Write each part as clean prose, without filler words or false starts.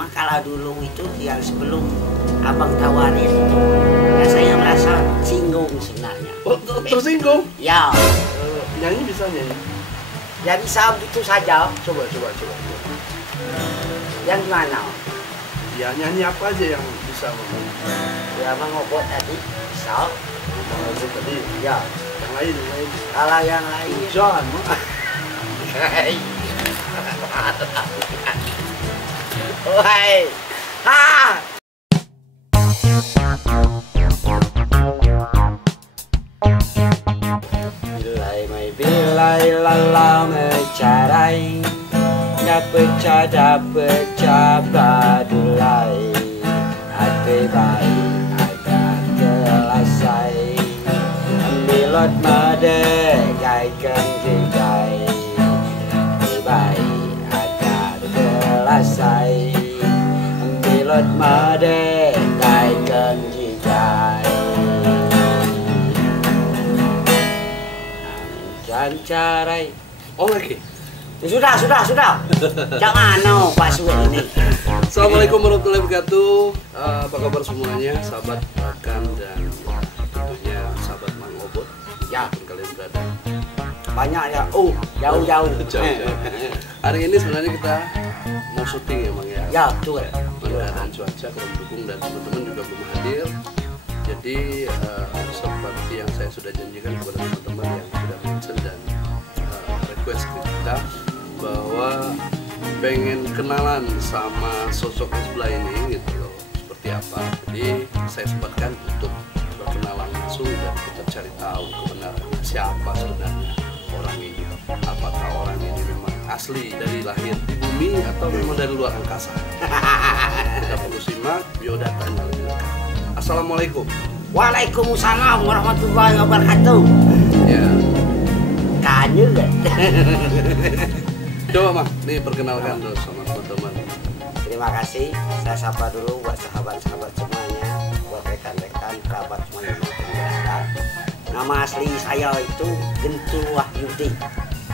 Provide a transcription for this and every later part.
Cuma kalau dulu itu yang sebelum abang tawarin itu, ya saya merasa singgung sebenarnya. Oh, tersinggung? Ya. Nyanyi bisa nyanyi? Ya bisa begitu saja. Coba. Yang gimana? Ya nyanyi apa aja yang bisa Bang? Ya mengobot tadi bisa. Mengobot tadi? Ya. Yang lain. Kalau yang lain. John. Wahai. Ha. Bilai lala mencarai, pecah badulai, hati baik agak kelasai, ambilot made gai kenjigai, hati baik agak kelasai, ambilot made gai kenjigai. Cancarai. Oh lagi? Sudah. Jangan Pak Suwe ini. Assalamualaikum warahmatullahi wabarakatuh. Apa kabar semuanya, sahabat rekan dan tentunya sahabat Mang Obot. Ya, Kalian berada. banyak ya. Oh, jauh. Jauh. Hari ini sebenarnya kita mau syuting ya Mang ya. Ya, betul. Keadaan cuaca kurang mendukung dan teman-teman juga belum hadir. Jadi seperti yang saya sudah janjikan kepada teman-teman yang sudah mention dan request ke kita bahwa pengen kenalan sama sosok sebelah ini gitu loh, seperti apa. Jadi saya sempatkan untuk berkenalan langsung dan kita cari tahu kebenaran siapa sebenarnya orang ini. Apakah orang ini memang asli dari lahir di bumi atau memang dari luar angkasa? Kita perlu simak biodatanya lebih lengkap. Assalamualaikum. Waalaikumsalam warahmatullahi wabarakatuh. Ya. Kanyu gak? Coba Mang, nih perkenalkan dulu sama teman-teman. Terima kasih. Saya sapa dulu buat sahabat-sahabat semuanya, buat rekan-rekan, kerabat semuanya yang berada. Nama asli saya itu Gentul Wahyudi.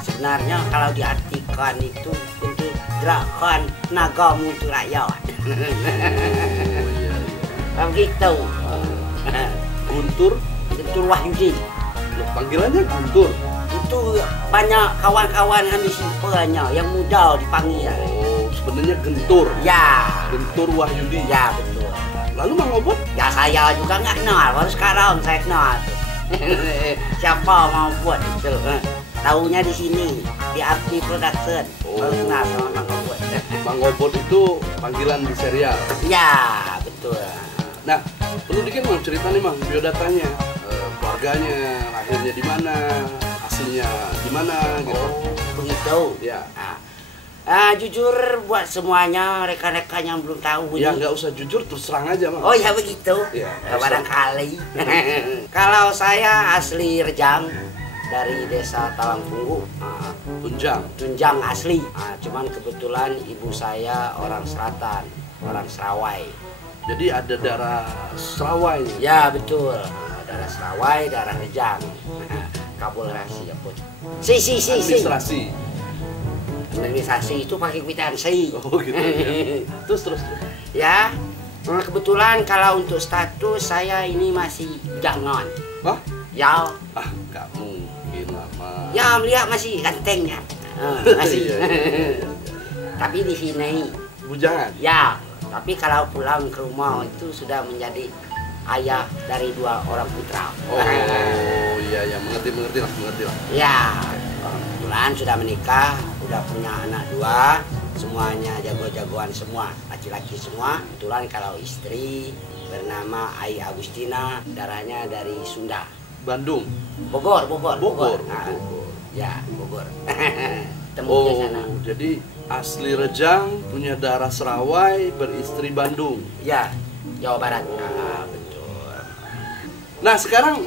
Sebenarnya kalau diartikan itu Gentul Gerakan Naga Mutu Rakyat. Oh iya. Begitu. Guntur, Gentul Wahyudi. loh, panggilannya Guntur. Itu banyak kawan-kawan kami simpelnya yang muda dipanggil. Oh, sebenarnya Gentur. Ya. Gentur Wahyudi. Ya betul. Lalu Mang Obot? Ya saya juga nggak kenal, baru sekarang saya kenal. Siapa mau buat itu? Tahunya di sini, di Arti Production. Baru kenal sama Mang Obot. Mang Obot itu panggilan di serial. Ya betul. Nah, perlu dikit Mang cerita nih Mang, biodatanya, keluarganya, lahirnya di mana, aslinya di mana gitu. Oh begitu. Ya. Jujur buat semuanya rekan-rekan yang belum tahu Ya ini. nggak usah jujur, terus terang aja Mang. Oh ya begitu. Ya, Barangkali. Kalau saya asli Rejang dari desa Talangpunggu, Tunjang asli. Cuman kebetulan ibu saya orang selatan, orang Serawai. Jadi ada darah Serawai. Ya betul. Darah Serawai, darah Rejang. Kabul rahasia pun. Si. Administrasi. Administrasi itu pakai kwitansi. Oh gitu ya. Terus. Ya. Kebetulan kalau untuk status saya ini masih jangan. Hah? Ya. Nggak mungkin lama. Ya melihat masih gantengnya. Masih. Iya. Tapi di sini. Bujangan. Ya. Tapi kalau pulang ke rumah itu sudah menjadi ayah dari 2 orang putra. Oh iya mengerti lah. Ya. Kebetulan sudah menikah, udah punya anak 2, semuanya jago-jagoan semua, laki-laki semua. Kebetulan kalau istri bernama Ai Agustina, darahnya dari Sunda. Bandung. Bogor. Ya, Bogor. Temunya sana. Jadi asli Rejang, punya darah Serawai, beristri Bandung. Ya, Jawa Barat. Betul. Nah sekarang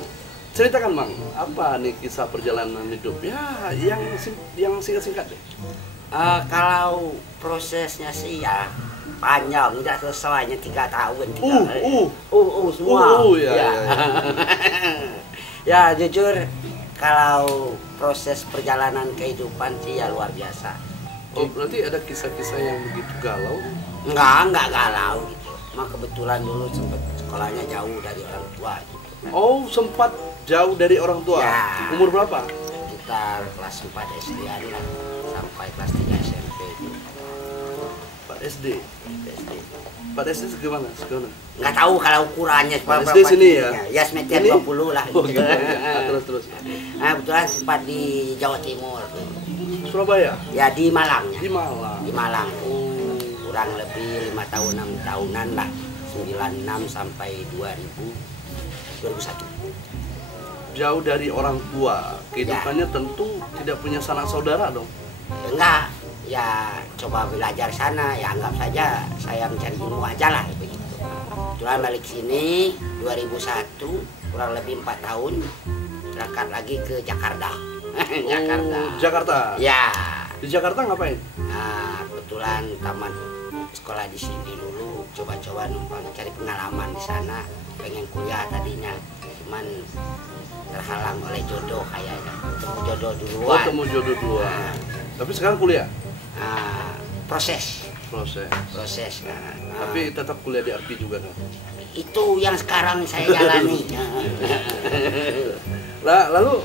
ceritakan Mang, apa nih kisah perjalanan hidup? Ya, yang singkat-singkat deh. Kalau prosesnya sih ya panjang, tidak selesainya 3 tahun. Semua. Ya. Ya jujur, kalau proses perjalanan kehidupan sih ya luar biasa. Oh berarti ada kisah-kisah yang begitu galau Enggak galau gitu. Cuma kebetulan dulu sempat sekolahnya jauh dari orang tua gitu. Oh, sempat jauh dari orang tua. Ya. Umur berapa? Sekitar kelas 4 SD-an lah sampai kelas 3 SMP gitu. 4 SD. SD. 4 SD segimana? Nggak tahu kalau ukurannya 4 SD sini ya? Ya semeter Ini? 20 lah. Oh, gitu. Ya. Terus. Nah, kebetulan sempat di Jawa Timur. Surabaya? Ya di Malangnya. Di Malang. Di Malang. Oh. Kurang lebih 5 tahun 6 tahunan lah. 96 sampai 2001. Jauh dari orang tua, kehidupannya tentu tidak punya sanak saudara dong. Enggak, ya coba belajar sana, ya anggap saja saya mencari ilmu aja lah begitu. Kebetulan balik sini 2001, kurang lebih 4 tahun, berangkat lagi ke Jakarta. Jakarta. Ya. Di Jakarta ngapain? Nah, kebetulan tamat sekolah di sini dulu, coba-coba numpang cari pengalaman di sana, pengen kuliah tadinya, cuman terhalang oleh jodoh kayaknya. Temu jodoh duluan. Oh, temu jodoh duluan. Tapi sekarang kuliah? Proses. Nah, Tapi tetap kuliah di Arpi juga kan? itu yang sekarang saya jalani. Lalu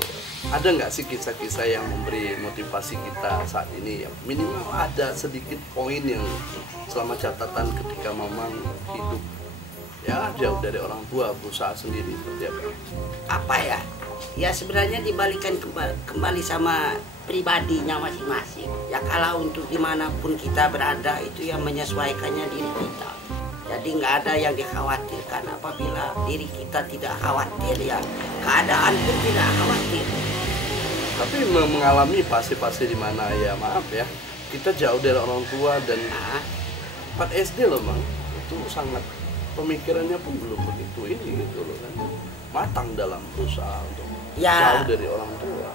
ada nggak sih kisah-kisah yang memberi motivasi kita saat ini? Ya, minimal ada sedikit poin yang selama catatan ketika Mamang hidup ya jauh dari orang tua, berusaha sendiri seperti apa? Apa ya? Ya sebenarnya dibalikan kembali sama pribadinya masing-masing. Ya kalau untuk dimanapun kita berada itu yang menyesuaikannya diri kita. Jadi nggak ada yang dikhawatirkan apabila diri kita tidak khawatir, ya keadaan pun tidak khawatir. Tapi mengalami fase-fase di mana ya maaf ya, kita jauh dari orang tua dan 4 SD loh Mang, itu sangat pemikirannya pun belum begitu ini gitu loh kan, matang dalam berusaha untuk Ya. jauh dari orang tua.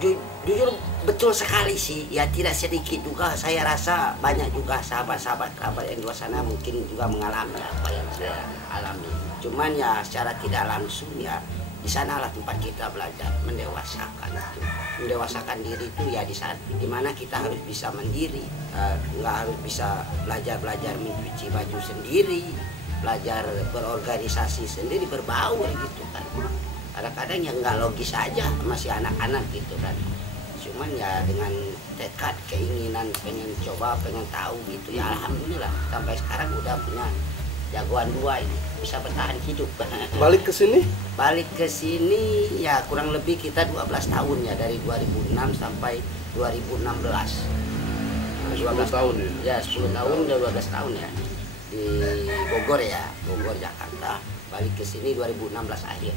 Jujur betul sekali sih, ya tidak sedikit juga saya rasa banyak juga sahabat-sahabat kerabat yang di luar sana mungkin juga mengalami apa yang saya alami. Cuman ya secara tidak langsung ya di sanalah tempat kita belajar mendewasakan itu. Mendewasakan diri itu ya di saat dimana kita harus bisa mandiri, nggak harus bisa belajar mencuci baju sendiri, belajar berorganisasi sendiri, berbaur gitu kan. Kadang-kadang yang nggak logis aja, masih anak-anak gitu kan. Cuman ya dengan tekad, keinginan, pengen coba, pengen tahu gitu ya alhamdulillah sampai sekarang udah punya jagoan 2 ini bisa bertahan hidup. Balik ke sini? Balik ke sini ya kurang lebih kita 12 tahun ya, dari 2006 sampai 2016. 10 tahun ya? Ya 10 tahun, udah 12 tahun ya di Bogor ya, Bogor Jakarta. Balik ke sini 2016 akhir.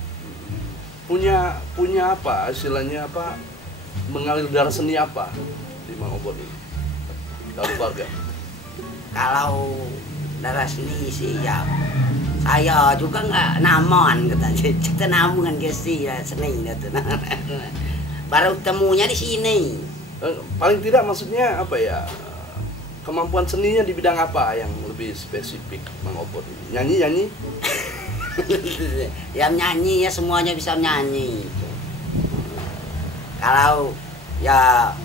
Punya apa istilahnya, apa mengalir darah seni apa di Mang Obot ini kalau keluarga? Kalau darah seni sih ya saya juga nggak namon kata kita namungan sih ya seni itu. Baru temunya di sini. Paling tidak maksudnya apa ya, kemampuan seninya di bidang apa yang lebih spesifik Mang Obot ini? Nyanyi? Yang nyanyi ya semuanya bisa nyanyi. Kalau ya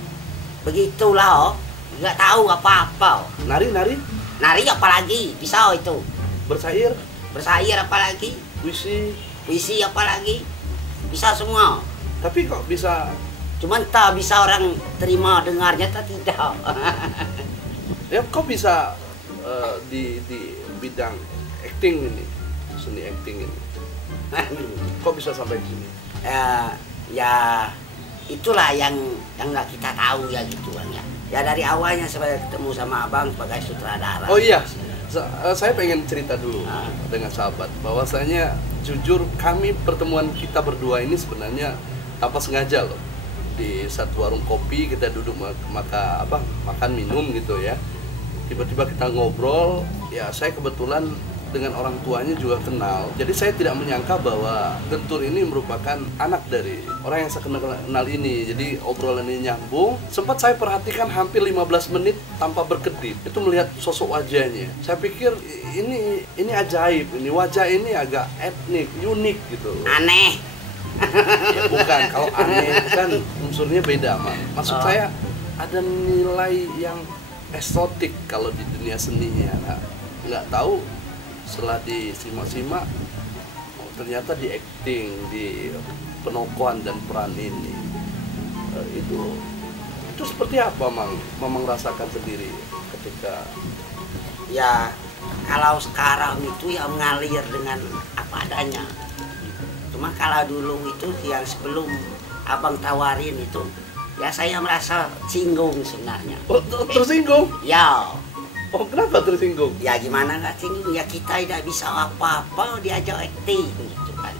begitulah, nggak tahu apa-apa. Nari? Nari apalagi bisa itu. Bersair Apalagi. Puisi apalagi. Bisa semua. Tapi kok bisa? Cuman tak bisa orang terima dengarnya tak tidak. Ya kok bisa di bidang acting ini, seni acting ini? Kok bisa sampai sini? Ya itulah yang nggak kita tahu ya gitu kan ya. Ya dari awalnya saya ketemu sama abang sebagai sutradara. Oh iya, saya pengen cerita dulu dengan sahabat bahwasanya jujur kami pertemuan kita berdua ini sebenarnya tanpa sengaja loh. Di satu warung kopi kita duduk makan minum gitu ya. Tiba-tiba kita ngobrol, ya saya kebetulan dengan orang tuanya juga kenal. Jadi saya tidak menyangka bahwa Gentur ini merupakan anak dari orang yang saya kenal ini. Jadi obrolannya nyambung. Sempat saya perhatikan hampir 15 menit tanpa berkedip. Itu melihat sosok wajahnya. Saya pikir ini ajaib. Ini wajah ini agak etnik, unik gitu. Aneh. Ya bukan, kalau aneh kan unsurnya beda, Mak. Maksud saya ada nilai yang eksotik kalau di dunia seninya. Nah, nggak tahu setelah disimak-simak, oh, ternyata di acting, di penokohan dan peran ini itu seperti apa, Mamang rasakan sendiri ketika Ya kalau sekarang itu ya mengalir dengan apa adanya. Cuma kalau dulu itu yang sebelum abang tawarin itu, ya saya merasa singgung sebenarnya. oh, tersinggung? Ya, Oh, kenapa tersinggung? ya gimana nggak singgung? Ya kita tidak bisa apa-apa diajak acting gitu kan.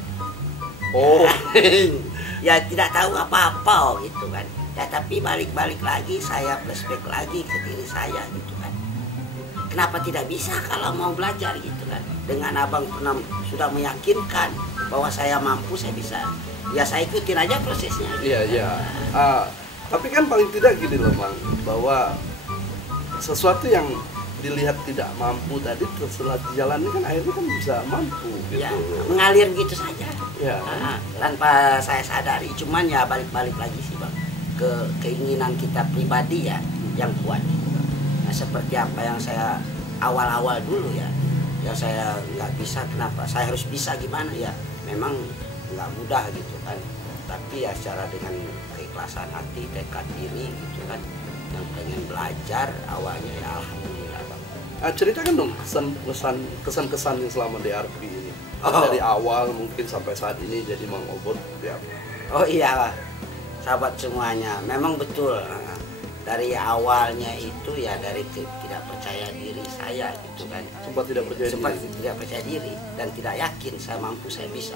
Oh, Ya tidak tahu apa-apa gitu kan. Ya tapi balik-balik lagi, saya flashback lagi ke diri saya gitu kan. Kenapa tidak bisa kalau mau belajar gitu kan? Dengan abang pernah sudah meyakinkan bahwa saya mampu, saya bisa. Ya saya ikutin aja prosesnya. iya, iya. Tapi kan paling tidak gini loh, Mang, bahwa sesuatu yang dilihat tidak mampu tadi setelah dijalani kan akhirnya kan bisa mampu gitu. Ya, mengalir gitu saja. Ya. Tanpa saya sadari, cuman ya balik-balik lagi sih bang, ke keinginan kita pribadi ya yang kuat. Nah, seperti apa yang saya awal-awal dulu ya saya nggak bisa, kenapa saya harus bisa gimana ya, memang nggak mudah gitu kan, tapi ya secara dengan keikhlasan hati, tekad diri gitu kan, yang pengen belajar awalnya ya alhamdulillah bang. Ceritakan dong kesan-kesan yang selama di RP ini. Oh. Dari awal mungkin sampai saat ini jadi Mang Obot seperti apa? Oh iya lah, sahabat semuanya, memang betul. Dari awalnya itu ya dari tidak percaya diri saya gitu kan. Sempat tidak percaya Sempat diri. tidak percaya diri dan tidak yakin saya mampu, saya bisa.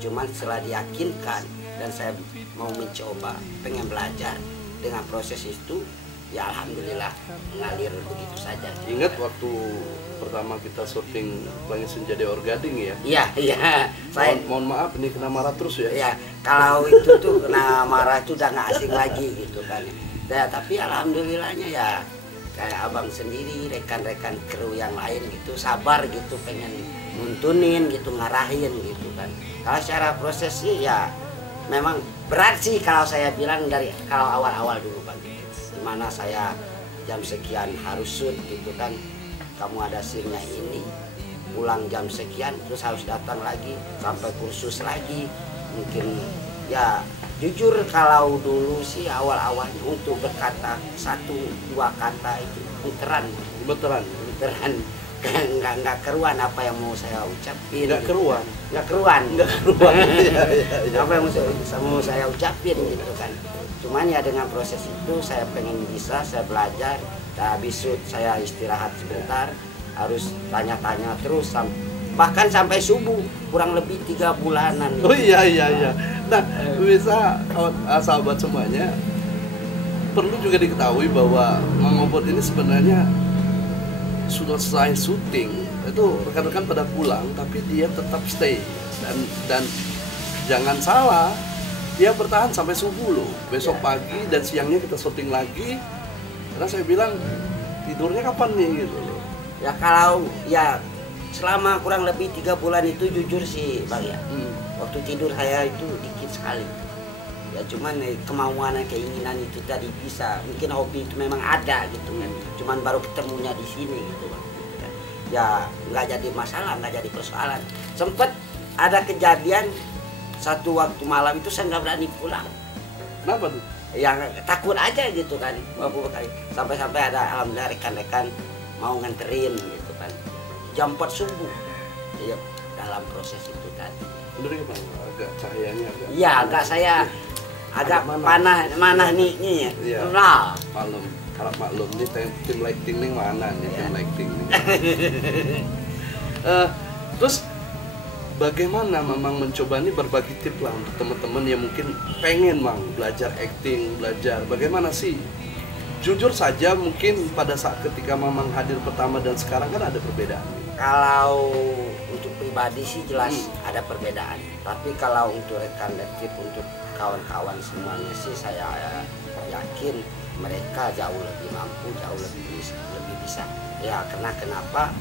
Cuman setelah diyakinkan dan saya mau mencoba, pengen belajar, dengan proses itu ya alhamdulillah mengalir begitu saja. Ingat waktu pertama kita syuting Langit Senja Dewa Gading ya? Iya, iya. Mohon maaf ini kena marah terus ya? Ya, kalau itu tuh kena marah itu udah nggak asing lagi gitu kan. Ya, tapi alhamdulillahnya ya kayak abang sendiri, rekan-rekan kru yang lain gitu sabar gitu, pengen nuntunin gitu, ngarahin gitu kan. Kalau secara proses sih ya memang berat sih kalau saya bilang dari kalau awal-awal dulu Bang. Dimana saya jam sekian harus shoot gitu kan, kamu ada scene-nya ini, pulang jam sekian terus harus datang lagi sampai kursus lagi. Mungkin ya jujur kalau dulu sih awal-awalnya untuk berkata 1-2 kata itu beteran nggak keruan apa yang mau saya ucapin. Nggak keruan Apa yang mau saya ucapin gitu kan. Cuman ya dengan proses itu saya pengen bisa, saya belajar. Habis shoot saya istirahat sebentar, harus tanya-tanya terus bahkan sampai subuh, kurang lebih 3 bulanan. Oh iya. Nah, bisa sahabat semuanya perlu juga diketahui bahwa Mang Obot ini sebenarnya sudah selesai syuting itu rekan-rekan pada pulang, tapi dia tetap stay dan jangan salah, dia bertahan sampai subuh loh. Besok pagi dan siangnya kita syuting lagi. Karena saya bilang tidurnya kapan nih gitu loh. Ya kalau ya selama kurang lebih 3 bulan itu jujur sih Bang ya. Waktu tidur saya itu dikit sekali. Ya cuman kemauan, keinginan itu tadi bisa. Mungkin hobi itu memang ada gitu kan. Cuman baru ketemunya di sini gitu Bang. Ya nggak jadi masalah, nggak jadi persoalan. Sempet ada kejadian satu waktu malam itu saya nggak berani pulang. Kenapa tuh? Ya takut aja gitu kan. Sampai-sampai ada alhamdulillah rekan-rekan mau nganterin gitu kan. Jam 4 subuh. Ya dalam proses itu tadi. Bener ya Bang, agak cahayanya agak. Iya, agak saya agak panah nih. Iya. Nah, Maklum, harap maklum nih tim lighting nih mana nih tim lighting nih. Terus bagaimana Mamang mencoba nih berbagi tips lah untuk teman-teman yang mungkin pengen Mang belajar acting, belajar bagaimana sih? Jujur saja mungkin pada saat ketika Mamang hadir pertama dan sekarang kan ada perbedaan. kalau untuk pribadi sih jelas ada perbedaan. Tapi kalau untuk rekan detik, untuk kawan-kawan semuanya sih saya yakin mereka jauh lebih mampu, jauh lebih bisa. Ya karena kenapa?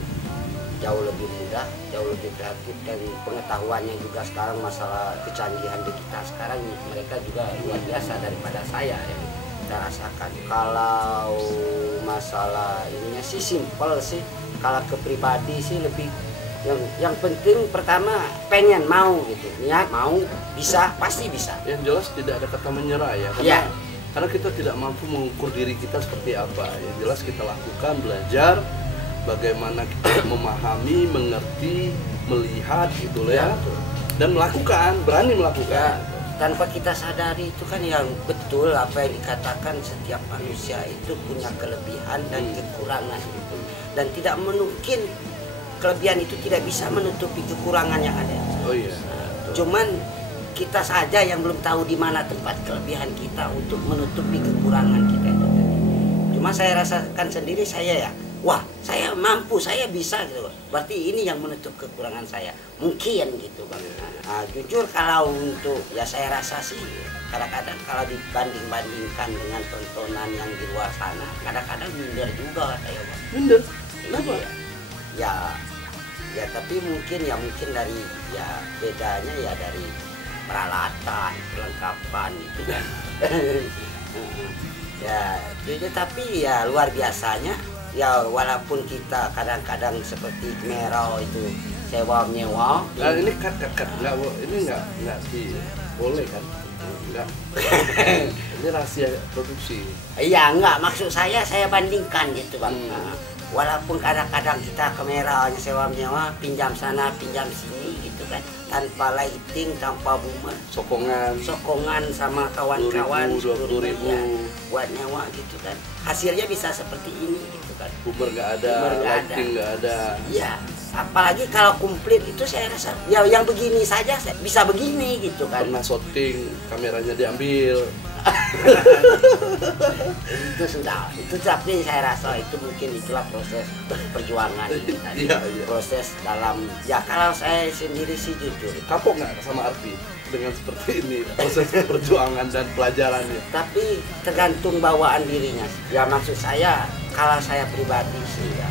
Jauh lebih mudah, jauh lebih kreatif, dan pengetahuannya juga sekarang masalah kecanggihan digital sekarang mereka juga luar biasa daripada saya ya. kita rasakan. Kalau masalah ininya sih simpel sih. Kalau ke pribadi sih lebih yang penting pertama pengen mau gitu, niat mau, bisa, pasti bisa. Yang jelas tidak ada kata menyerah ya, karena kita tidak mampu mengukur diri kita seperti apa. Yang jelas kita lakukan, belajar bagaimana kita memahami, mengerti, melihat gitu loh ya, dan melakukan, berani melakukan. Tanpa kita sadari itu kan yang betul apa yang dikatakan, setiap manusia itu punya kelebihan dan kekurangan gitu, dan tidak mungkin kelebihan itu tidak bisa menutupi kekurangan yang ada. Oh iya. Cuman kita saja yang belum tahu di mana tempat kelebihan kita untuk menutupi kekurangan kita itu. Cuma saya rasakan sendiri, saya ya, wah saya mampu, saya bisa gitu. Berarti ini yang menutup kekurangan saya. Mungkin gitu Bang. Nah, jujur kalau untuk ya saya rasa sih kadang-kadang kalau dibanding-bandingkan dengan tontonan yang di luar sana, kadang-kadang minder juga saya Bang. Minder? Kenapa? Ya tapi mungkin dari ya bedanya ya dari peralatan, perlengkapan gitu kan. Ya jadi tapi ya luar biasanya ya, walaupun kita kadang-kadang seperti Mero itu sewa menyewa. Nah, ini cut ini nggak boleh kan? Enggak. Ini rahasia produksi. Iya enggak, maksud saya bandingkan gitu Bang. Walaupun kadang-kadang kita ke Mero sewa menyewa, pinjam sana pinjam sini gitu kan, tanpa lighting, tanpa boomer, sokongan sama kawan-kawan 10.000 buat nyawa gitu kan, hasilnya bisa seperti ini gitu kan. Boomer nggak ada, lighting nggak ada. Iya, apalagi kalau komplit itu saya rasa ya yang begini saja bisa begini gitu kan. Pernah syuting kameranya diambil. Itu sudah, itu tapi saya rasa itu mungkin itulah proses perjuangan Iya. Proses dalam ya, kalau saya sendiri sih jujur Kapok nggak sama Arfi dengan seperti ini proses perjuangan dan pelajarannya? Tapi tergantung bawaan dirinya ya, maksud saya kalau saya pribadi sih ya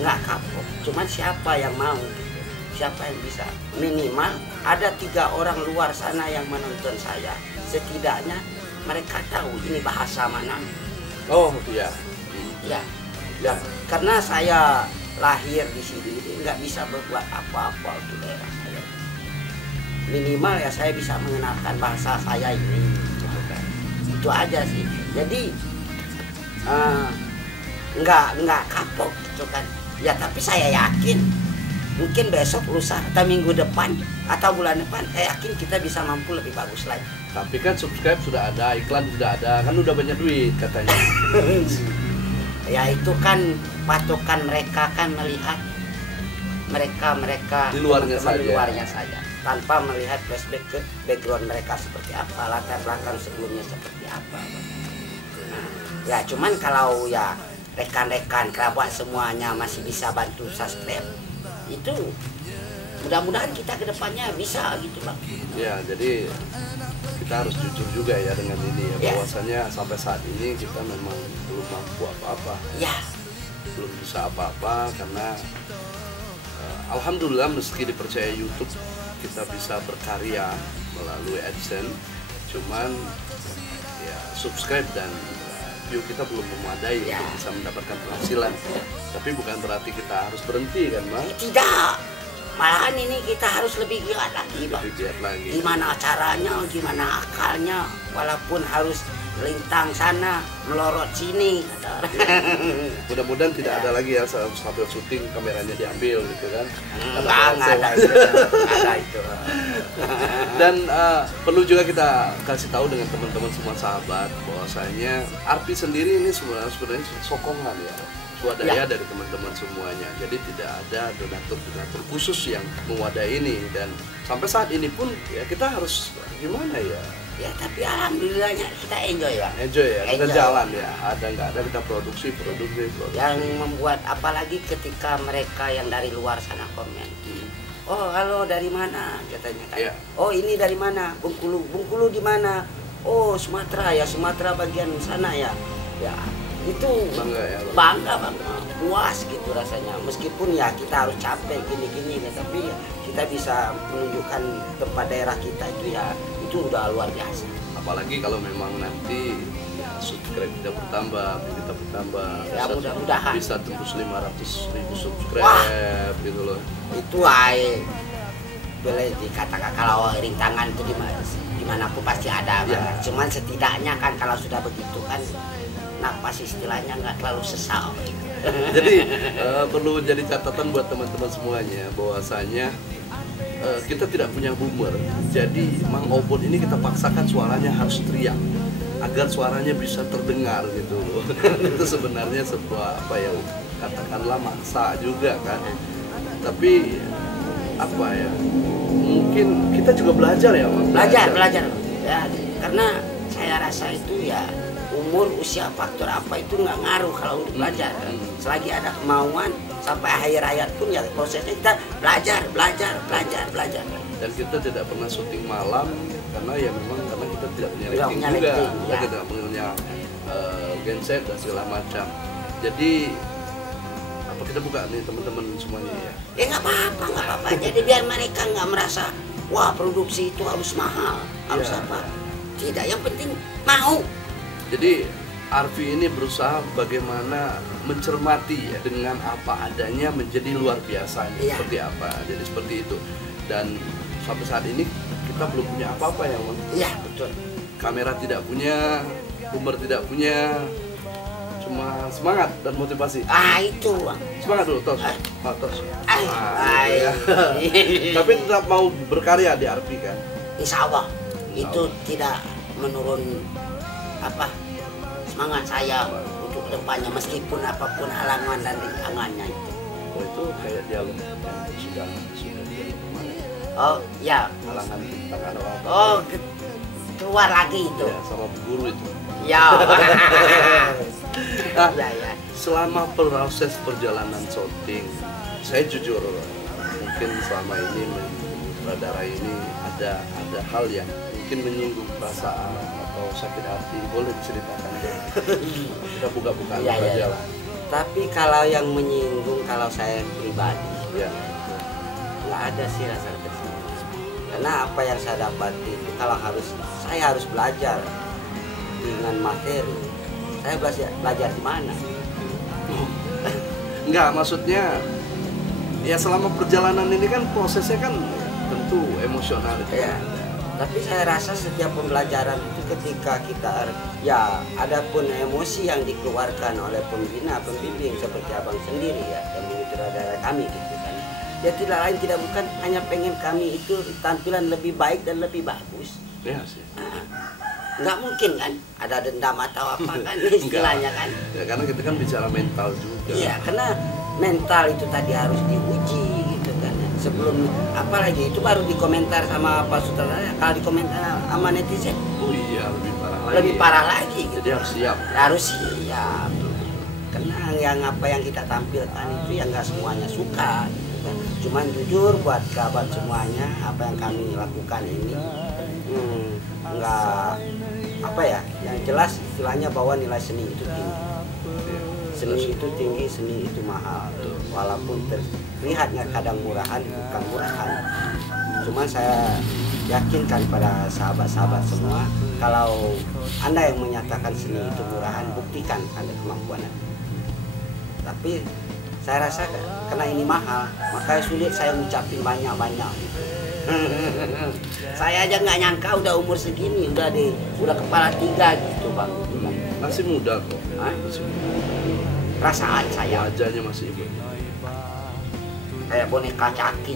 nggak kapok, cuman siapa yang mau gitu, siapa yang bisa. Minimal ada 3 orang luar sana yang menonton saya, setidaknya mereka tahu ini bahasa mana. Oh iya. Ya, karena saya lahir di sini nggak bisa berbuat apa-apa untuk daerah saya. Minimal ya saya bisa mengenalkan bahasa saya ini, gitu kan. Itu aja sih. Jadi nggak kapok gitu kan. Ya tapi saya yakin mungkin besok, lusa, atau minggu depan, atau bulan depan, saya yakin kita bisa mampu lebih bagus lagi. Tapi kan subscribe sudah ada, iklan sudah ada, kan udah banyak duit katanya. Ya itu kan patokan mereka kan melihat mereka di luarnya saja, tanpa melihat flashback ke background mereka seperti apa, latar belakang sebelumnya seperti apa. Nah, ya cuman kalau ya rekan-rekan kerabat semuanya masih bisa bantu subscribe, itu mudah-mudahan kita kedepannya bisa gitu Bang. Ya jadi kita harus jujur juga ya dengan ini ya, bahwasanya sampai saat ini kita memang belum mampu apa-apa. Ya. Belum bisa apa-apa karena alhamdulillah meski dipercaya YouTube kita bisa berkarya melalui AdSense, cuman ya subscribe dan view kita belum memadai untuk bisa mendapatkan penghasilan. Tapi bukan berarti kita harus berhenti kan Bang? Tidak, malahan ini kita harus lebih giat lagi Bang. Lebih giat lagi. Gimana caranya, gimana akalnya, walaupun harus lintang sana, melorot sini. Mudah-mudahan tidak ada lagi ya sambil syuting kameranya diambil gitu kan. Nggak ada itu. Dan perlu juga kita kasih tahu dengan teman-teman semua sahabat bahwasanya Arfi sendiri ini sebenarnya sokongan ya, swadaya dari teman-teman semuanya. Jadi tidak ada donatur khusus yang mewadahi ini, dan sampai saat ini pun ya kita harus gimana ya? Ya tapi alhamdulillahnya kita enjoy Bang. Enjoy ya, kita jalan ya. Ada nggak ada kita produksi. Yang membuat apalagi ketika mereka yang dari luar sana komen. Oh halo dari mana katanya kan? Oh ini dari mana? Bengkulu di mana? Oh Sumatera ya, Sumatera bagian sana ya. Ya itu bangga Bang, puas gitu rasanya. Meskipun ya kita harus capek gini-gini, tapi ya kita bisa menunjukkan tempat daerah kita itu ya, itu udah luar biasa. Apalagi kalau memang nanti ya, subscribe kita bertambah, kita bertambah, Ya, mudah-mudahan bisa tembus 500.000 subscribe gitu loh. itu ay boleh dikatakan kalau rintangan itu dimanapun pasti ada Ya. kan. Cuman setidaknya kan kalau sudah begitu kan napas istilahnya nggak terlalu sesal. Jadi perlu jadi catatan buat teman-teman semuanya bahwasanya kita tidak punya boomer. Jadi Mang Obot ini kita paksakan suaranya harus teriak agar suaranya bisa terdengar gitu loh. Itu sebenarnya sebuah apa ya, katakanlah maksa juga kan. Tapi apa ya, mungkin kita juga belajar ya Mang. Belajar ya, karena saya rasa itu ya umur, usia, faktor apa itu nggak ngaruh kalau untuk belajar. Selagi ada kemauan sampai akhir hayat pun ya prosesnya kita belajar. Dan kita tidak pernah syuting malam karena ya memang karena kita tidak punya Tidak lighting punya juga, lighting, kita ya. tidak punya genset dan segala macam. Jadi apa kita buka nih teman-teman semuanya ya? Ya nggak apa-apa. Jadi biar mereka nggak merasa wah produksi itu harus mahal, harus Ya. apa. Tidak, yang penting mau. Jadi Arfi ini berusaha bagaimana mencermati ya, dengan apa adanya menjadi luar biasa Iya. seperti apa. Jadi seperti itu. Dan sampai saat ini kita belum punya apa-apa ya, Mang. Iya betul. Kamera tidak punya, boomer tidak punya, cuma semangat dan motivasi. Itu Bang. Semangat dulu, tos. Tos. Ay. Ya. Tapi tetap mau berkarya di Arfi kan? Insya Allah Insya itu Allah. tidak menurun apa semangat saya untuk kedepannya meskipun apapun halangan dan rintangannya itu. Oh, itu kayak dialog yang sudah dialog kemarin. Oh ya, Halangan rintangan apa? oh keluar lagi itu. Ya, sama bu guru itu. Ya. Nah, Ya. selama proses perjalanan syuting, saya jujur mungkin selama ini sutradara ini ada hal yang mungkin menyinggung perasaan atau sakit hati, boleh diceritakan dong. Kita buka-bukaan Iya, aja iya. lah. Tapi kalau yang menyinggung kalau saya pribadi Ya. nggak ada sih rasa tersinggung. Karena apa yang saya dapati itu kalau saya harus belajar dengan materi. Saya belajar di mana? Enggak, maksudnya ya selama perjalanan ini kan prosesnya kan tentu emosional itu. Ya. Tapi saya rasa setiap pembelajaran itu ketika kita ya ada pun emosi yang dikeluarkan oleh pembina, pembimbing seperti abang sendiri ya, yang menyutradara kami gitu kan. Ya tidak lain tidak bukan hanya pengen kami itu tampilan lebih baik dan lebih bagus. Ya sih. Nggak mungkin kan ada dendam atau apa kan istilahnya kan. Ya, karena kita kan bicara mental juga. Iya, karena mental itu tadi harus diuji gitu kan. Sebelum apalagi itu baru dikomentar sama Pak Sutradara, kalau dikomentar sama netizen Oh iya, lebih parah lagi. lebih parah lagi gitu. Jadi harus siap. Harus siap. Karena yang apa yang kita tampilkan itu yang nggak semuanya suka gitu kan. Cuman jujur buat kawan semuanya apa yang kami lakukan ini nggak apa ya, yang jelas istilahnya bahwa nilai seni itu tinggi. Seni itu tinggi, seni itu mahal. Walaupun terlihatnya kadang murahan, bukan murahan. Cuma saya yakinkan pada sahabat-sahabat semua, kalau Anda yang menyatakan seni itu murahan, buktikan Anda kemampuan Anda. Tapi saya rasa karena ini mahal, makanya sulit saya ngucapin banyak-banyak gitu. Saya aja nggak nyangka udah umur segini, udah kepala 3 gitu Bang. Masih muda kok. Hah? Masih muda. Perasaan saya Wajahnya masih imut. kayak boneka caki.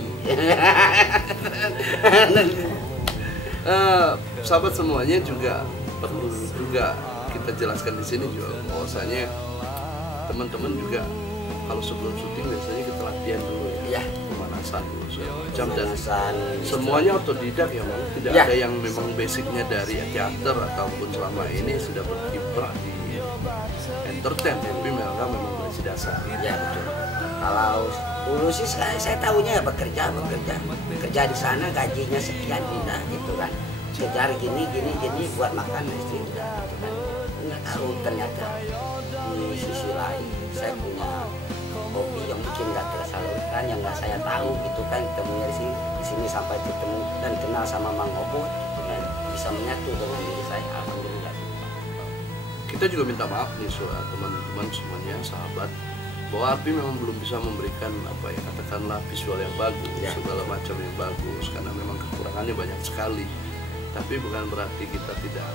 Sahabat semuanya juga perlu juga kita jelaskan di sini juga bahwasanya teman-teman juga kalau sebelum syuting biasanya kita latihan dulu ya, Iya. pemanasan dulu segala macam, dan Pemanasan. semuanya otodidak ya Bang. Tidak Ya. ada yang memang basicnya dari teater ataupun selama ini sudah berkiprah di entertain, tapi mereka memang masih dasar. Ya betul. Kalau dulu sih saya tahunya ya bekerja di sana gajinya sekian tidak gitu kan. Kejar gini buat makan istri udah gitu kan. Nggak tahu ternyata di sisi lain saya punya hobi yang mungkin nggak tersalurkan, yang nggak saya tahu gitu kan. Ketemunya di sini sampai ketemu dan kenal sama Mang Obot gitu kan, bisa menyatu dengan diri saya, alhamdulillah. kita juga minta maaf nih soal teman-teman semuanya, sahabat, bahwa Arpi memang belum bisa memberikan apa ya, katakanlah visual yang bagus, segala macam yang bagus, karena memang kekurangannya banyak sekali. Tapi bukan berarti kita tidak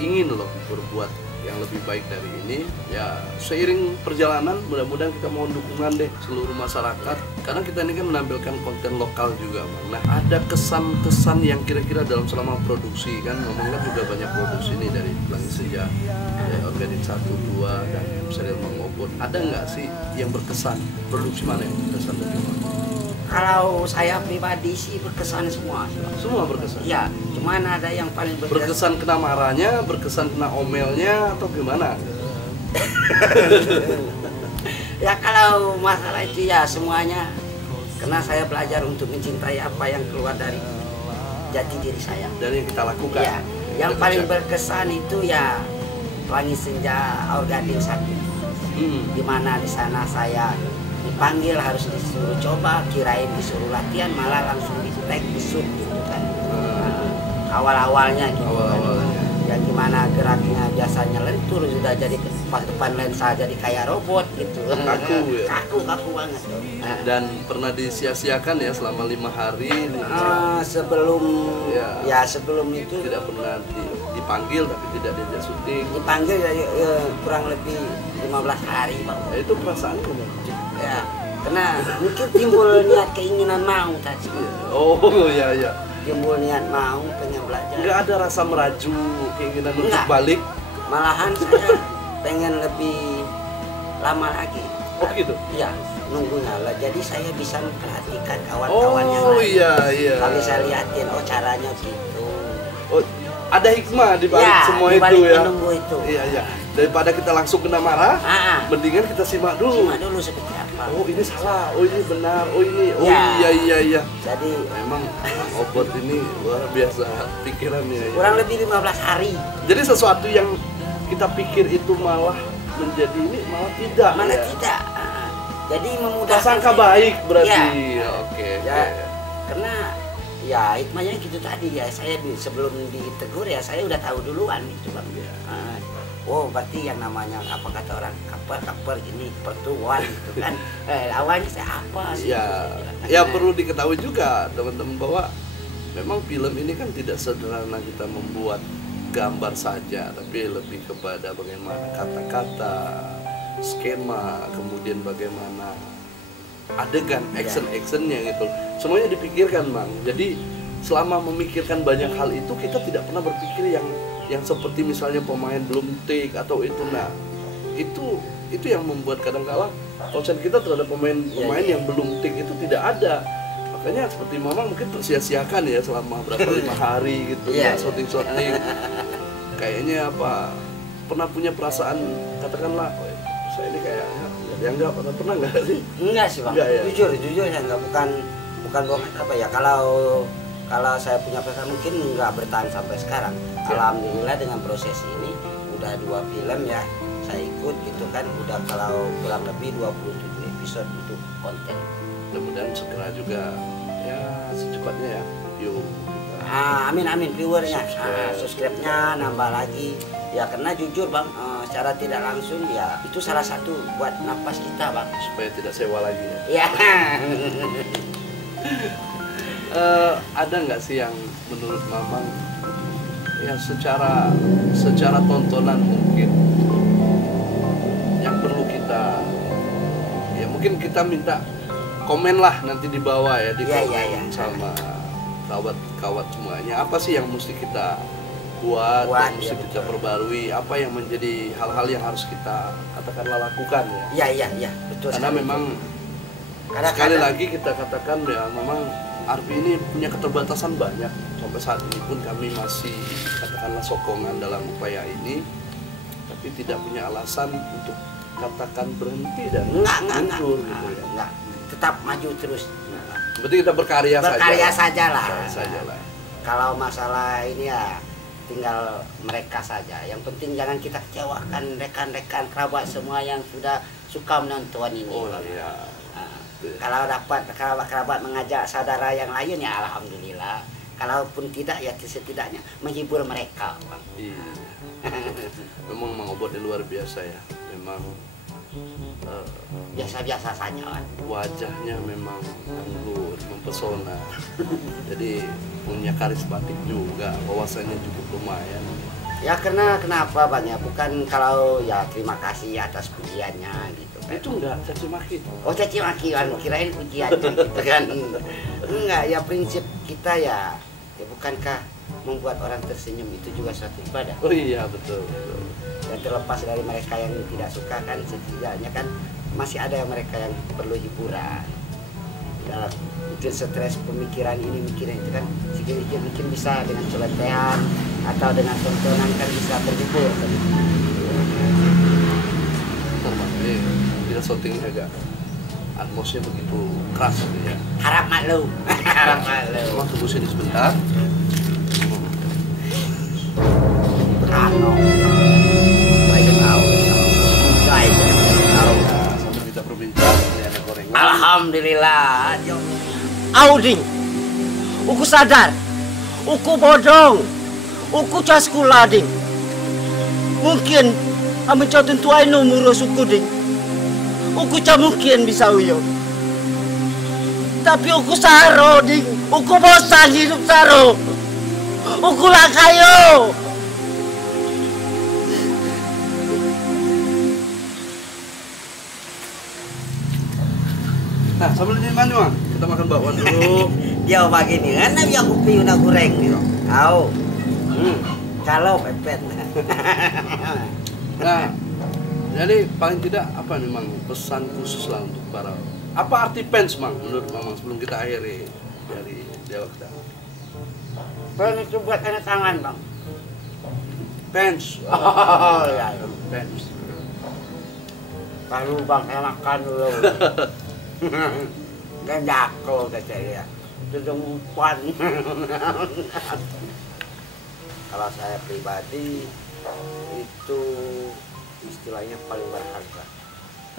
ingin loh berbuat yang lebih baik dari ini. Ya seiring perjalanan mudah-mudahan kita mohon dukungan deh seluruh masyarakat, karena kita ini kan menampilkan konten lokal juga, Bang. Nah, ada kesan-kesan yang kira-kira dalam selama produksi, kan ngomongnya juga banyak produksi nih dari Pelangi Senja, dari Organik 1, 2 dan serial Mang Obot. Ada nggak sih yang berkesan? Produksi mana yang berkesan lebih, Bang? Kalau saya pribadi sih berkesan semua. Semua berkesan? Ya, cuman ada yang paling berkesan kena marahnya, berkesan kena omelnya, atau gimana? Ya kalau masalah itu ya semuanya, karena saya belajar untuk mencintai apa yang keluar dari jati diri saya. Dari yang kita lakukan? Ya, yang paling berkesan itu ya Pelangi Senja Organik 1. Dimana di sana saya dipanggil harus disuruh coba, kirain disuruh latihan, malah langsung di-tag, di-shoot gitu kan. Awal-awalnya gitu kan. Ya gimana geraknya biasanya lentur, sudah jadi pas depan lensa jadi kayak robot gitu. Kaku ya? Kaku banget. Dan pernah disia-siakan ya selama 5 hari? Sebelum ya sebelum itu tidak pernah dipanggil tapi tidak diajak syuting. Dipanggil ya, kurang lebih 15 hari, Bang. Itu perasaan gimana? Ya, karena mungkin timbul niat keinginan mau tadi. Oh ya. Timbul niat mau, pengen belajar. Nggak ada rasa meraju, keinginan untuk balik? Malahan saya pengen lebih lama lagi. Oh gitu? Iya, nunggunya lah. Jadi saya bisa memperhatikan kawan-kawan yang lain. Oh iya. Lalu saya liatin, oh caranya gitu. Oh, ada hikmah di balik semua di balik itu ya? menunggu itu. Iya. Daripada kita langsung kena marah, mendingan kita simak dulu. Simak dulu seperti apa. Oh ini salah, oh ini benar, oh ini, oh iya. Jadi memang Mang Obot ini luar biasa pikirannya. Kurang lebih 15 hari. Jadi sesuatu yang kita pikir itu malah menjadi ini, malah tidak. Tidak. Jadi memudahkan. Prasangka baik berarti. Oke. Karena ya hikmahnya gitu tadi ya, saya sebelum ditegur ya saya udah tahu duluan gitu, Bang. Oh berarti yang namanya apa kata orang kaper gini pertuan gitu kan. Awalnya saya apa sih? Ya perlu diketahui juga teman-teman bahwa memang film ini kan tidak sederhana kita membuat gambar saja, tapi lebih kepada bagaimana kata-kata, skema, kemudian bagaimana adegan, action-actionnya gitu. Semuanya dipikirkan, Bang. Jadi selama memikirkan banyak hal itu, kita tidak pernah berpikir yang seperti misalnya pemain belum take atau itu. Nah, itu yang membuat kadang-kala konsen kita terhadap pemain yang belum take itu tidak ada. Makanya seperti Mama mungkin tersia-siakan ya selama berapa 5 hari gitu ya syuting. Kayaknya apa pernah punya perasaan katakanlah saya ini kayaknya dianggap atau pernah nggak sih? Enggak sih, Bang. Enggak, ya? Jujur ya enggak, bukan bohong apa ya. Kalau saya punya perasaan mungkin nggak bertahan sampai sekarang. Alhamdulillah dengan proses ini udah 2 film ya saya ikut gitu kan, udah kalau kurang lebih 27 episode untuk konten. Mudah-mudahan segera juga ya secepatnya ya view. Amin viewernya, subscribe-nya nambah lagi ya, karena jujur Bang, secara tidak langsung ya itu salah satu buat napas kita, Bang, supaya tidak sewa lagi ya. Ada nggak sih yang menurut Mamang ya secara tontonan mungkin yang perlu kita ya mungkin kita minta komen lah nanti di bawah ya, di komen sama kawat semuanya, apa sih yang mesti kita buat yang mesti kita perbarui, apa yang menjadi hal-hal yang harus kita katakanlah lakukan ya. Iya betul. Karena memang sekali lagi kita katakan ya memang Arpi ini punya keterbatasan banyak. Sampai saat ini pun kami masih katakanlah sokongan dalam upaya ini, tapi tidak punya alasan untuk katakan berhenti dan mundur gitu ya. Enggak, tetap maju terus. Berarti kita berkarya saja. Sajalah. Kalau masalah ini ya tinggal mereka saja. Yang penting jangan kita kecewakan rekan-rekan kerabat semua yang sudah suka menonton ini. Kalau dapat kerabat-kerabat mengajak saudara yang lain ya alhamdulillah. kalaupun tidak ya setidaknya menghibur mereka, Bang. Iya. Memang Mang Obot luar biasa ya. Memang Biasa-biasa saja, Bang. wajahnya memang anggun, mempesona. Jadi punya karismatik juga, wawasannya cukup lumayan. Ya karena kenapa banyak bukan kalau ya terima kasih atas pujiannya gitu kan. Itu enggak caci maki. Oh caci maki kan kirain pujiannya gitu kan. Enggak ya prinsip kita ya bukankah membuat orang tersenyum itu juga suatu ibadah. Oh iya betul, betul. Dan terlepas dari mereka yang tidak suka kan setidaknya kan masih ada yang mereka yang perlu hiburan. Ya, mungkin stres pemikiran ini mikiran itu kan sedikit mungkin bisa dengan celotehan atau dengan tontonan kan bisa terhibur kan. Termasuk kita syutingnya agak atmosnya begitu keras gitu ya. Harap maklum. Harap maklum. Cuma tunggu sini sebentar. Ano. Baik tahu. Baik tahu. Sambil kita berbincang ini ada gorengan. Alhamdulillah. Auding. Uku sadar. Uku bodong. Uku caskula ding. Mungkin amin cau tentu aino murus uku ding. Uku ca mungkin bisa uyo. Tapi uku saro ding. Uku bosan hidup saro. Uku lah kayo. Nah, sambil ini mana, Bang? Kita makan bakwan dulu. Dia begini kan dia kopi udah goreng gitu. Tahu. Kalau pepet. Nah, jadi paling tidak apa nih, Mang, pesan khusus lah untuk para apa arti fans, Mang, menurut Mang sebelum kita akhiri dari dialog kita. Fans itu buat tanda tangan, Bang. Fans. Oh, ya. Fans. Lalu Bang saya makan dulu. Dan jatuh kata dia. Tudungpan. Kalau saya pribadi itu istilahnya paling berharga.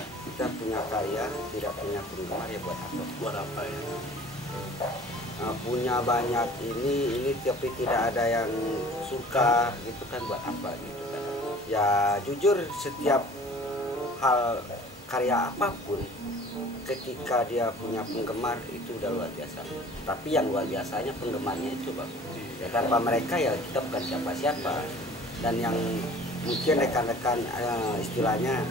Kita punya karya, tidak punya penggemar ya buat apa? Buat apa ya? Nah, punya banyak ini tapi tidak ada yang suka gitu kan buat apa gitu kan? Ya jujur setiap hal karya apapun ketika dia punya penggemar itu udah luar biasa. Tapi yang luar biasanya penggemarnya itu, Bang. Ya, tanpa mereka ya kita bukan siapa-siapa. Dan yang mungkin rekan-rekan istilahnya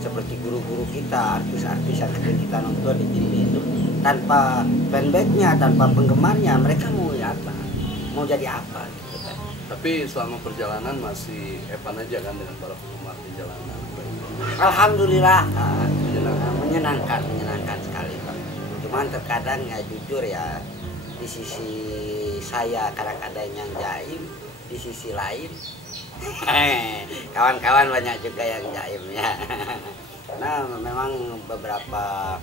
seperti guru-guru kita, artis-artis yang kita nonton di TV itu tanpa fanbase-nya, tanpa penggemarnya, mereka mau ya apa? Mau jadi apa gitu kan. Tapi selama perjalanan masih Evan aja kan dengan para penggemar di jalanan. Alhamdulillah menyenangkan sekali, Bang. Cuman terkadang ya jujur ya di sisi saya kadang-kadang yang jaim, di sisi lain kawan-kawan banyak juga yang jaim ya. Nah memang beberapa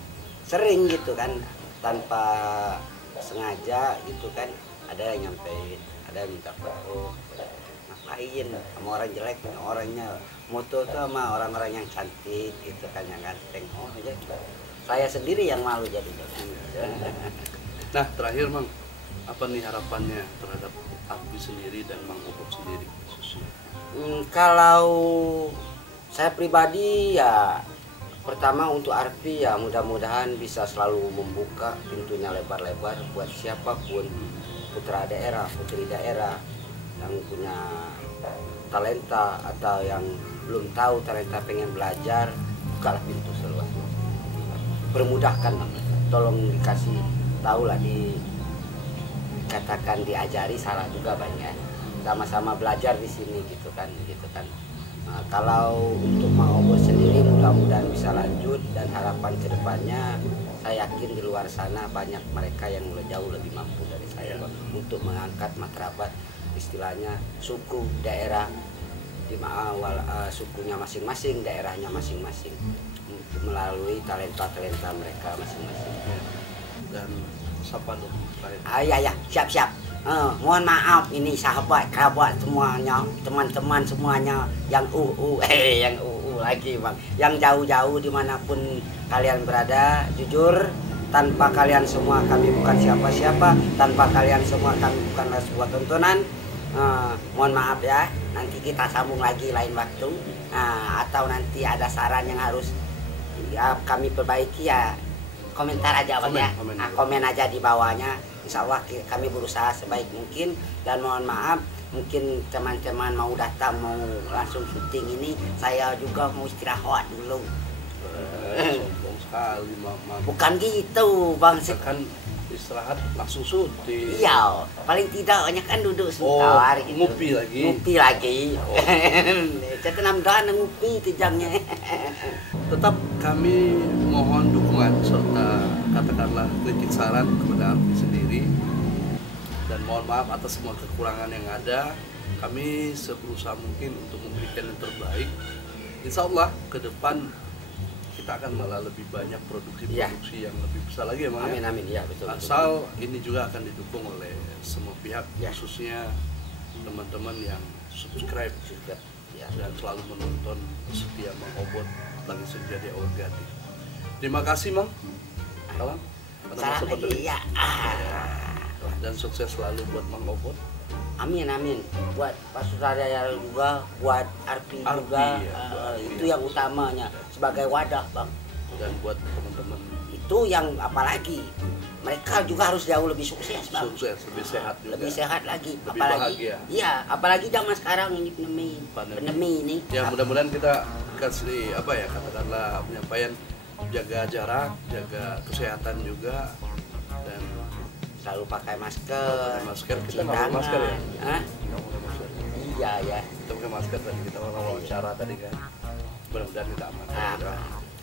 sering gitu kan tanpa sengaja gitu kan ada yang nyampein, ada yang minta foto, ngapain sama orang jelek, orangnya moto tuh sama orang-orang yang cantik gitu kan yang ganteng. Oh aja saya sendiri yang malu jadi. Nah terakhir, Mang, apa nih harapannya terhadap Arpi sendiri dan Mang Obot sendiri khususnya? Kalau saya pribadi ya pertama untuk Arpi ya mudah-mudahan bisa selalu membuka pintunya lebar-lebar buat siapapun, putra daerah, putri daerah yang punya talenta atau yang belum tahu talenta pengen belajar, bukalah pintu seluas-luasnya. Permudahkan, tolong dikasih tahu lah, dikatakan diajari, salah juga banyak. Sama-sama belajar di sini gitu kan. Nah, kalau untuk Mang Obot sendiri mudah-mudahan bisa lanjut dan harapan kedepannya saya yakin di luar sana banyak mereka yang jauh lebih mampu dari saya, Bang, untuk mengangkat martabat istilahnya suku daerah di sukunya masing-masing, daerahnya masing-masing melalui talenta-talenta mereka masing-masing. Dan siapa dong? Ya, siap-siap. Mohon maaf ini sahabat, kerabat semuanya, teman-teman semuanya yang yang lagi, Bang. Yang jauh-jauh dimanapun kalian berada, jujur tanpa kalian semua kami bukan siapa-siapa, tanpa kalian semua kami bukanlah sebuah tontonan. Mohon maaf ya, nanti kita sambung lagi lain waktu. Atau nanti ada saran yang harus ya kami perbaiki ya, komentar aja Bang ya. Komen aja di bawahnya. Insya Allah kami berusaha sebaik mungkin. Dan mohon maaf, mungkin teman-teman mau datang mau langsung syuting ini, saya juga mau istirahat dulu. Sombong sekali Mama. Bukan gitu Bang, Kan istirahat langsung syuting. iya, paling tidak banyak kan duduk sebentar gitu. Ngopi lagi. Ngopi lagi. Saya tenang dan ngopi tejangnya. Tetap kami mohon dukungan serta katakanlah kritik saran kepada artis sendiri. Dan mohon maaf atas semua kekurangan yang ada. Kami seberusaha mungkin untuk memberikan yang terbaik. Insya Allah ke depan kita akan malah lebih banyak produksi-produksi yang lebih besar lagi ya Bang. Amin amin ya betul. Asal ini juga akan didukung oleh semua pihak, Ya. khususnya teman-teman yang subscribe juga ya. dan selalu menonton setia Mang Obot lagi menjadi Orgadi. Terima kasih Mang. Salam. Pada masa pandemi. Iya. Dan sukses selalu buat Mang Obot. Amin amin. Buat Pak Sutradara juga, buat Arpi juga. ya, Itu yang utamanya sebagai wadah Bang. Dan buat teman-teman Itu yang apalagi mereka juga harus jauh lebih sukses Bang. sukses, lebih sehat juga. Lebih sehat lagi. Lebih apalagi bahagia. Iya, apalagi zaman sekarang ini pandemi ini. Ya mudah-mudahan kita kasih apa ya, katakanlah penyampaian jaga jarak, jaga kesehatan juga, dan Selalu pakai masker. kita nggak pakai masker ya? Hah? Nggak pakai masker. Iya ya. Kita pakai masker tadi, kita wawancara tadi kan. Mudah-mudahan kita aman.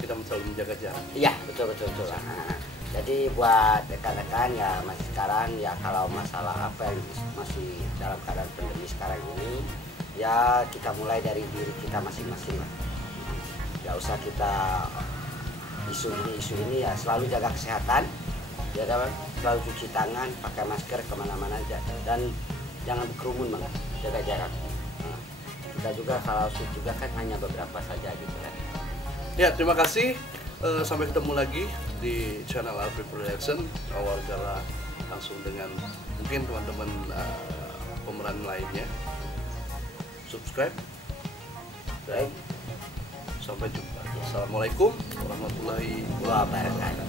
Kita selalu menjaga jarak. Iya betul. Jadi buat rekan-rekan ya masih sekarang ya, kalau masalah apa yang masih dalam keadaan pandemi sekarang ini ya, kita mulai dari diri kita masing-masing lah. Gak usah kita isu ini ya, selalu jaga kesehatan ya kan, selalu cuci tangan, pakai masker kemana-mana aja, dan jangan berkerumun banget, jaga jarak. Kita juga kalau shoot juga kan hanya beberapa saja gitu kan. Ya terima kasih. Sampai ketemu lagi di channel Alfie Production. Awal jalan langsung dengan mungkin teman-teman pemeran lainnya. Subscribe. Baik. Sampai jumpa. Assalamualaikum warahmatullahi Wabarakatuh.